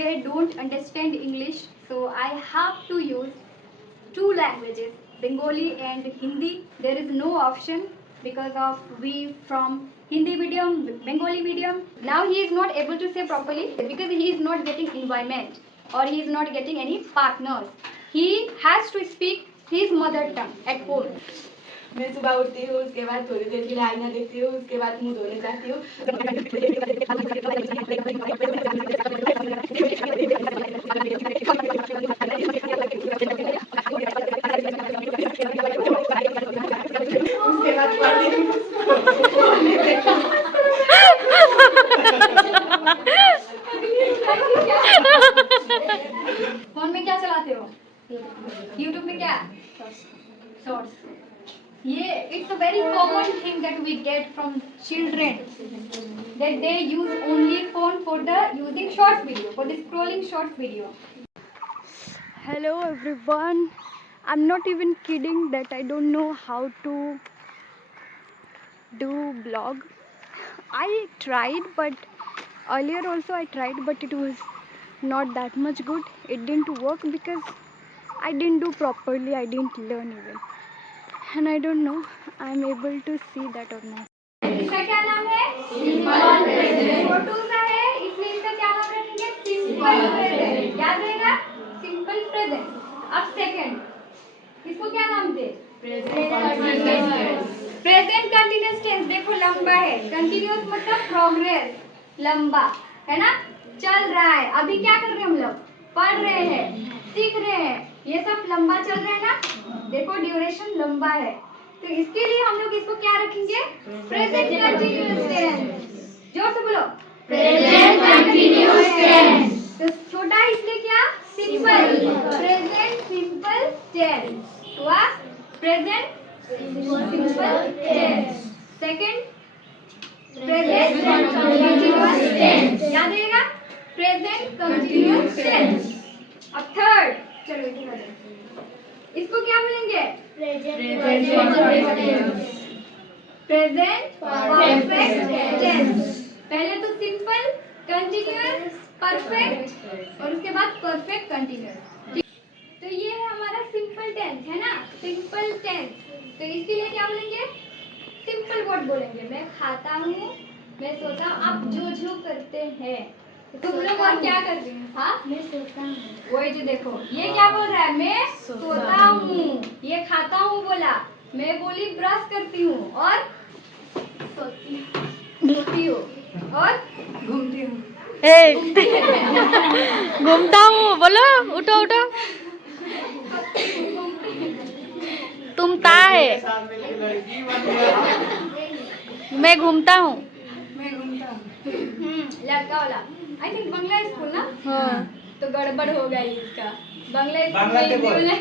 they don't understand English, so I have to use two languages, Bengali and Hindi. There is no option because of we from Hindi medium, Bengali medium. Now he is not able to say properly because he is not getting environment or he is not getting any partners. He has to speak his mother tongue at home. मैं सुबह उठती हूँ, उसके बाद थोड़ी देर के लिए आईना देखती हूँ, उसके बाद मुंह धोने जाती हूँ। उसके बाद फोन में क्या चलाते हो? यूट्यूब में क्या? शॉर्ट्स. ये it's a very common thing that we get from children that they use only phone for the using short video, for the scrolling short video. Hello everyone, I'm not even kidding that I don't know how to do blog. I tried, but earlier also I tried, but it was not that much good. It didn't work because I didn't do properly, I didn't learn even, and I don't know I'm able to see that or not. इसका क्या नाम है? Simple present. छोटू सा है इसलिए इसका क्या नाम रखेंगे? Simple present. याद रहेगा? Simple present. अब सेकंड इसको क्या नाम दे? Present continuous. Present continuous tense देखो लंबा है. कंटीन्यूअस मतलब प्रोग्रेस, लंबा है ना, चल रहा है. अभी क्या कर रहे हैं हम लोग? पढ़ रहे हैं, सीख रहे हैं, ये सब लंबा चल रहा है ना. देखो ड्यूरेशन लंबा है, तो इसके लिए हम लोग इसको क्या रखेंगे? Present continuous tense. जोर से बोलो, प्रेजेंट कंटीन्यूअस टेंस. तो छोटा है इसलिए क्या? सिंपल. प्रेजेंट सिंपल टेंस हुआ present simple tense. Second present continuous tense. याद रहेगा? Present continuous tense. अब थर्ड, चलो इसको क्या बोलेंगे? Present perfect tense. पहले तो सिंपल, कंटीन्यूअस, परफेक्ट और उसके बाद परफेक्ट कंटीन्यूअस. तो ये है हमारा सिंपल टेंस है ना, सिंपल टेंस. तो इसके लिए क्या बोलेंगे? सिंपल वर्ड बोलेंगे. मैं खाता हूँ, मैं सोता हूँ. आप जो करते हैं तुम लोग और क्या कर रहे हैं? हाँ, मैं सोता हूँ. वही जो देखो ये क्या बोल रहा है? मैं सोता हूँ. ये खाता हूँ बोला. मैं बोली ब्रश करती हूँ और सोती हूँ और घूमती हूँ. घूमता हूँ बोलो. उठो उठो. तुम ता है. मैं घूमता हूँ. लड़का वाला आई थिंक बंगला स्कूल ना. हाँ. तो गड़बड़ हो गई इसका. बंगला स्कूल में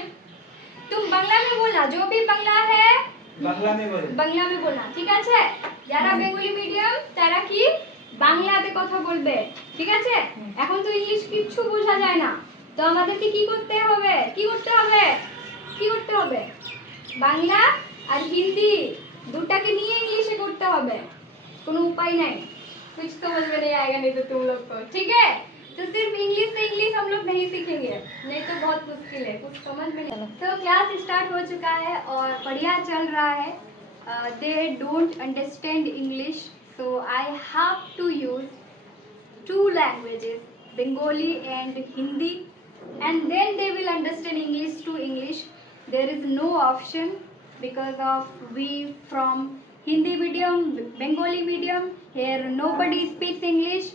तुम बंगला में बोलना. जो भी बंगला है বাংলা में बोलना. ঠিক আছে? যারা বেঙ্গলি মিডিয়াম তারা কি বাংলাতে কথা বলবে. ঠিক আছে? এখন তো ইংলিশ কিছু বোঝা যায় না, তো আমাদেরকে কি করতে হবে? কি করতে হবে? বাংলা আর হিন্দি দুটাকে নিয়ে ইংলিশে করতে হবে. কোনো उपाय नहीं. कुछ समझ में नहीं आएगा नहीं तो तुम लोग को. ठीक है? तो सिर्फ इंग्लिश से इंग्लिश हम लोग नहीं सीखेंगे, नहीं तो बहुत मुश्किल है, कुछ समझ में नहीं. तो क्लास स्टार्ट हो चुका है और बढ़िया चल रहा है. They don't understand English, so I have to use two languages, Bengali and Hindi, and then they will understand English to English. There is no option because of we from Hindi medium, Bengali medium, here nobody speaks English.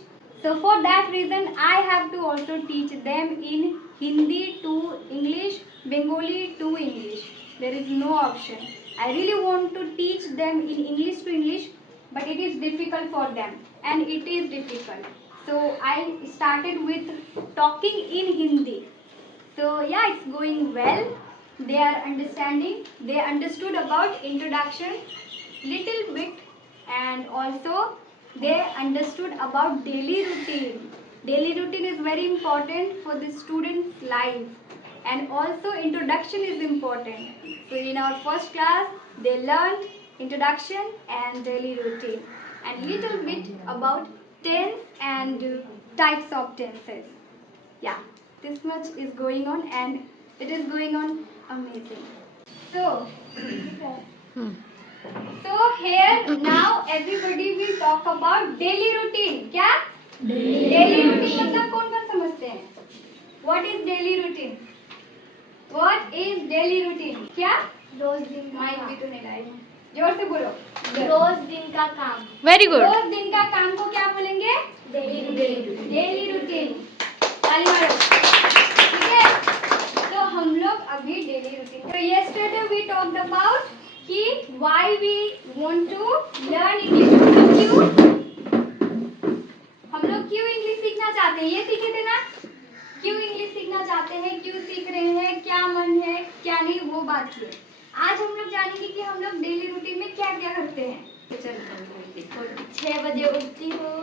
So for that reason I have to also teach them in Hindi to English, Bengali to English. There is no option. I really want to teach them in English to English, but it is difficult for them, and it is difficult. So I started with talking in Hindi. So yeah, it's going well. They are understanding. They understood about introduction little bit, and also they understood about daily routine. Daily routine is very important for the student's life, and also introduction is important. So in our first class they learned introduction and daily routine, and little bit about tense and types of tenses. Yeah, this much is going on and it is going on amazing. So, so here now everybody will talk about daily routine. क्या? Daily routine मतलब कौन कौन समझते हैं? What is daily routine? What is daily routine? क्या? रोज दिन का mic काम। भी तो नहीं लाए। जोर से बोलो। रोज दिन का काम। Very good. रोज दिन का काम को क्या बोलेंगे? Daily routine. Daily routine. ताली मारो। ठीक है? तो हम लोग अभी डेली रूटीन। तो yesterday we talked about कि why we want to learn English। हम लोग क्यों इंग्लिश सीखना चाहते हैं? ये सीखे थे ना? क्यों इंग्लिश सीखना चाहते हैं? क्यों सीख रहे हैं? क्या मन है? क्या नहीं, वो बात की। आज हम लोग जानेंगे कि हम लोग डेली रूटीन में क्या क्या करते हैं। 6 बजे उठती हूँ,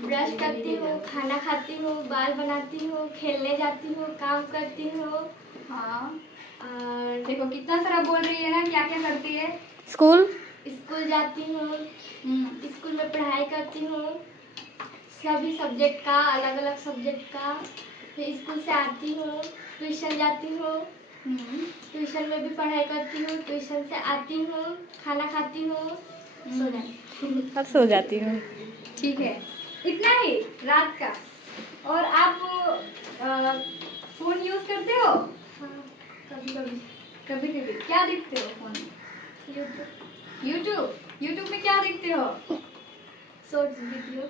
ब्रश करती हूँ, खाना खाती हूँ, बाल बनाती हूँ, खेलने जाती हूँ, काम करती हूँ हाँ, और देखो कितना सारा बोल रही है ना, क्या क्या करती है। स्कूल। स्कूल जाती हूँ, स्कूल में पढ़ाई करती हूँ, सभी सब्जेक्ट का, अलग अलग सब्जेक्ट का। फिर स्कूल से आती हूँ, ट्यूशन जाती हूँ, ट्यूशन में भी पढ़ाई करती हूँ, ट्यूशन से आती हूँ, खाना खाती हूँ, सो जाती हूँ। अब सो जाती हूँ। ठीक है, इतना ही रात का। और आप फोन यूज करते हो? हाँ, कभी कभी कभी कभी। क्या देखते हो फोन में? यूट्यूब में क्या देखते हो? Shorts video.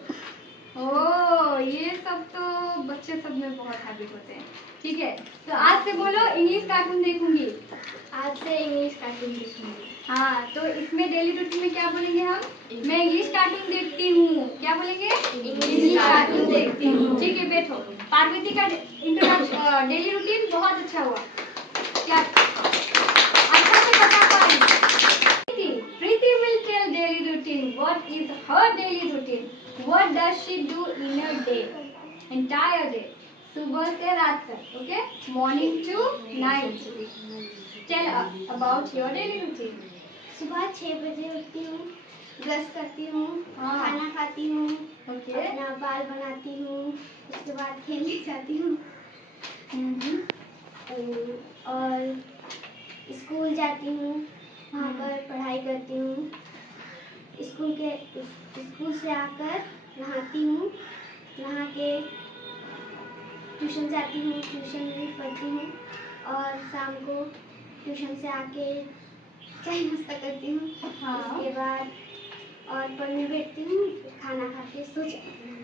ओह, ये सब तो बच्चे सब में बहुत हैबिट होते हैं। ठीक है, तो आज से बोलो इंग्लिश कार्टून देखूंगी। आज से इंग्लिश कार्टून देखूंगी। हाँ, तो इसमें डेली रूटीन में क्या बोलेंगे हम? मैं इंग्लिश कार्टून देखती हूँ। क्या बोलेंगे? इंग्लिश कार्टून देखती हूँ। ठीक है, बैठो। पार्वती का डेली रूटीन बहुत अच्छा हुआ। क्या अच्छा से बता पाई? Preeti will tell daily routine. What is her daily routine? What does she do in a day? Entire day. सुबह से रात तक, okay? Morning to night. Tell us about your daily routine. सुबह 6 बजे उठती हूँ, ब्रश करती हूँ, हाँ। खाना खाती हूँ, Okay. अपना बाल बनाती हूँ, उसके बाद खेलने जाती हूँ और स्कूल जाती हूँ, वहाँ पर पढ़ाई करती हूँ। स्कूल से आकर नहाती हूँ, नहा के ट्यूशन जाती हूँ, ट्यूशन में पढ़ती हूँ और शाम को ट्यूशन से आके चाय नाश्ता करती हूँ। हाँ। उसके बाद और पढ़ने बैठती हूँ, खाना खा के सो जाती हूँ।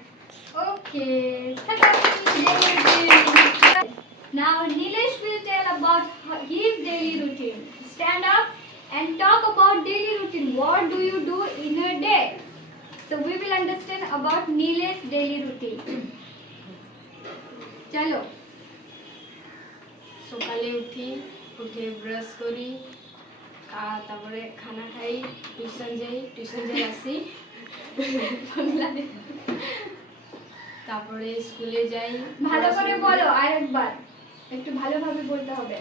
Okay. Daily routine. Now Nilesh will tell about his daily routine. Stand up and talk about daily routine. What do you do in a day? So we will understand about Nilesh daily routine. चलो। সকালে উঠে brush করি তারপরে খানা খাই tuition যাই আসি তারপরে স্কুলে যাই ভালো করে বলো আরেকবার, একটু ভালোভাবে বলতে হবে।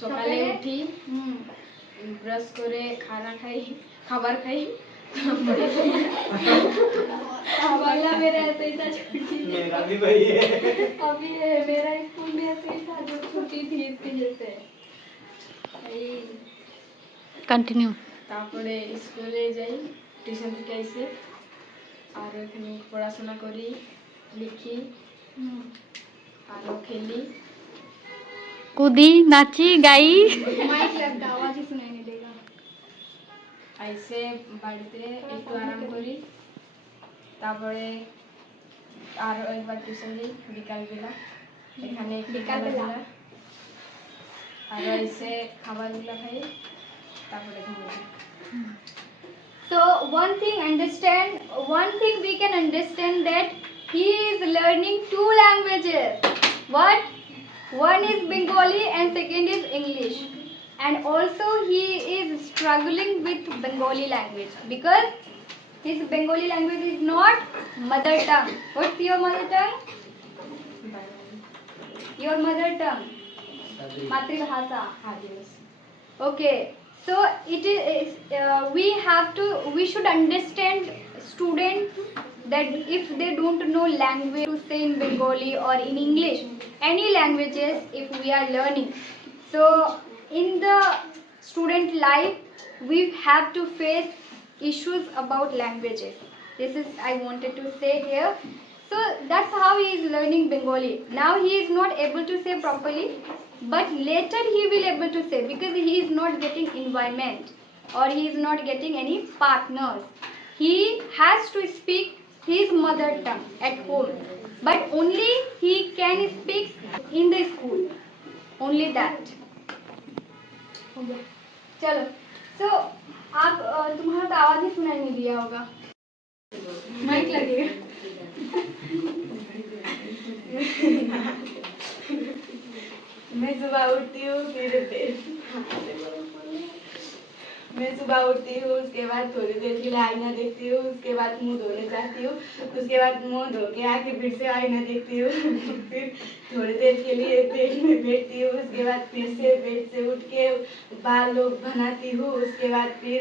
সকালে উঠি ব্রাশ করে খাবার খাই बांग्ला मेरा ऐसे ही था, छुट्टी मेरा भी वही है। अभी मेरा स्कूल में ऐसे ही था, जो छुट्टी थी इसकी जैसे। कंटिन्यू। তারপরে স্কুলে যাই টিউশন থেকে এসে আর ওখানে পড়াশোনা করি লিখি আরও খেলি कूदी, नाची, गाई। माइक लगता, आवाज ही सुनाई नहीं देगा। এসে বাড়িতে একটু আরাম করি তারপরে আরও একবার টিউশন যাই বিকালবেলা এখানে একটু বিকালবেলা। খেলাধুলা আরও এসে খাবারগুলো খাই তারপরে ঘুমাই So one thing we can understand that he is learning 2 languages. What? One is Bengali and second is English. And also he is struggling with Bengali language because his Bengali language is not mother tongue. What's your mother tongue? Your mother tongue. Matribhasha. Adivasi Okay, so it is we should understand students that if they don't know language to say in Bengali or in English, any languages if we are learning, so in the student life we have to face issues about languages. This is I wanted to say here. So that's how he is learning Bengali. Now he is not able to say properly, but later he will able to say, because he is not getting environment or he is not getting any partners. He has to speak his mother tongue at home, but only he can speak in the school, only that. हो गया, चलो. So आप तुम्हारा तो आवाज ही सुनाई नहीं दिया होगा, माइक लगेगा. मैं सुबह उठती हूँ, उसके बाद थोड़ी देर के लिए आईना देखती हूँ, उसके बाद मुंह धोने जाती हूँ, उसके बाद मुंह धो के आके फिर से आईना देखती हूँ, फिर थोड़ी देर के लिए बेड में बैठती हूँ, उसके बाद फिर से बेड से उठ के बाल लोग बनाती हूँ, उसके बाद फिर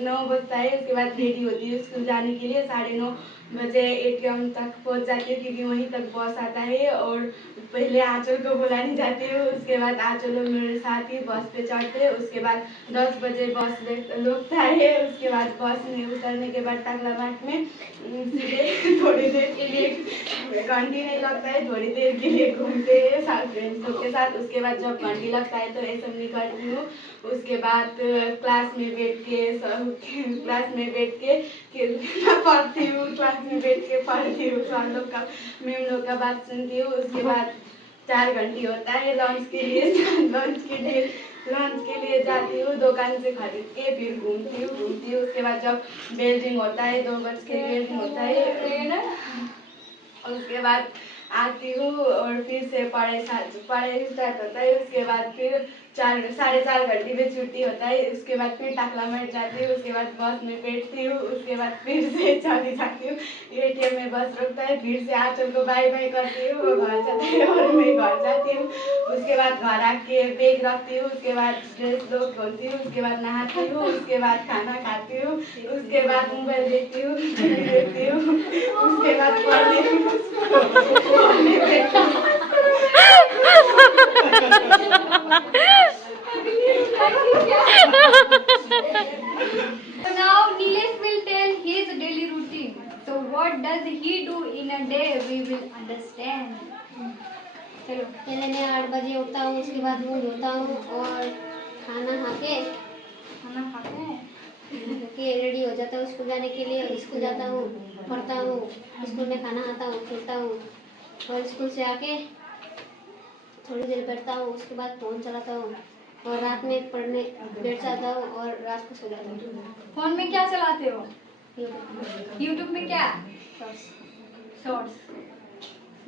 9 बजता है, उसके बाद रेडी होती हूँ स्कूल जाने के लिए. 9:30 बजे ATM तक पहुँच जाती हूँ क्योंकि वहीं तक बस आता है. और पहले आंचल को बुलाने जाती हूँ, उसके बाद आंचल लोग मेरे साथ ही बस पे चढ़ते हैं. उसके बाद 10 बजे बस रुकता है. उसके बाद बस में उतरने के बाद टकलामाट में सीधे थोड़ी देर के लिए घंटी नहीं लगता है, थोड़ी देर के लिए घूमते हैं साथ फ्रेंड्स लोग के साथ. उसके बाद जब घंटी लगता है तो असेंबली करती हूँ. उसके बाद क्लास में बैठ के पढ़ती हूँ, क्लास में बैठ के पढ़ती हूँ, सर लोग का मैम लोग का बात सुनती हूँ. उसके बाद 4 घंटे होता है लंच के लिए जाती हूँ, दुकान से खरीद के फिर घूमती हूँ. उसके बाद जब बेल रिंग होता है 2 बज के बेल रिंग होता है, उसके बाद आती हूँ और फिर से पढ़ाई स्टार्ट होता है. उसके बाद फिर 4-4.5 घंटे में छुट्टी होता है. उसके बाद फिर टकलामाट जाती हूँ, उसके बाद बस में बैठती हूँ, उसके बाद फिर से चली जाती हूँ. ATM में बस रुकता है, फिर से आंचल को बाय बाय करती हूँ, वो घर जाता है और मैं घर जाती हूँ. उसके बाद घर आके बैग रखती हूँ, उसके बाद ड्रेस लोग धोती हूँ, उसके बाद नहाती हूँ, उसके बाद खाना खाती हूँ, उसके बाद मोबाइल देखती हूँ, उसके बाद पढ़ती हूँ. So now Nilesh will tell his daily routine. So what does he do in a day? We will understand. चलो. पहले मैं 8 बजे उठता हूँ, उसके बाद मुंह धोता हूँ और खाना खाते हैं, रेडी हो जाता हूँ स्कूल जाने के लिए. स्कूल जाता हूँ, पढ़ता हूँ, स्कूल में खाना खाता हूँ, खेलता हूँ और स्कूल से आके थोड़ी देर बैठता हूँ. उसके बाद फ़ोन चलाता हूँ और रात में पढ़ने बैठ जाता हूँ और रात को सो जाता हूँ. फोन में क्या चलाते हो? YouTube. YouTube में क्या? Shorts.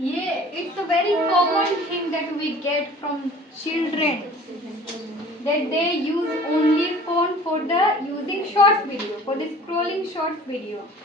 ये it's a very common thing that we get from children, that they use only phone for the using shorts video, for the scrolling shorts video.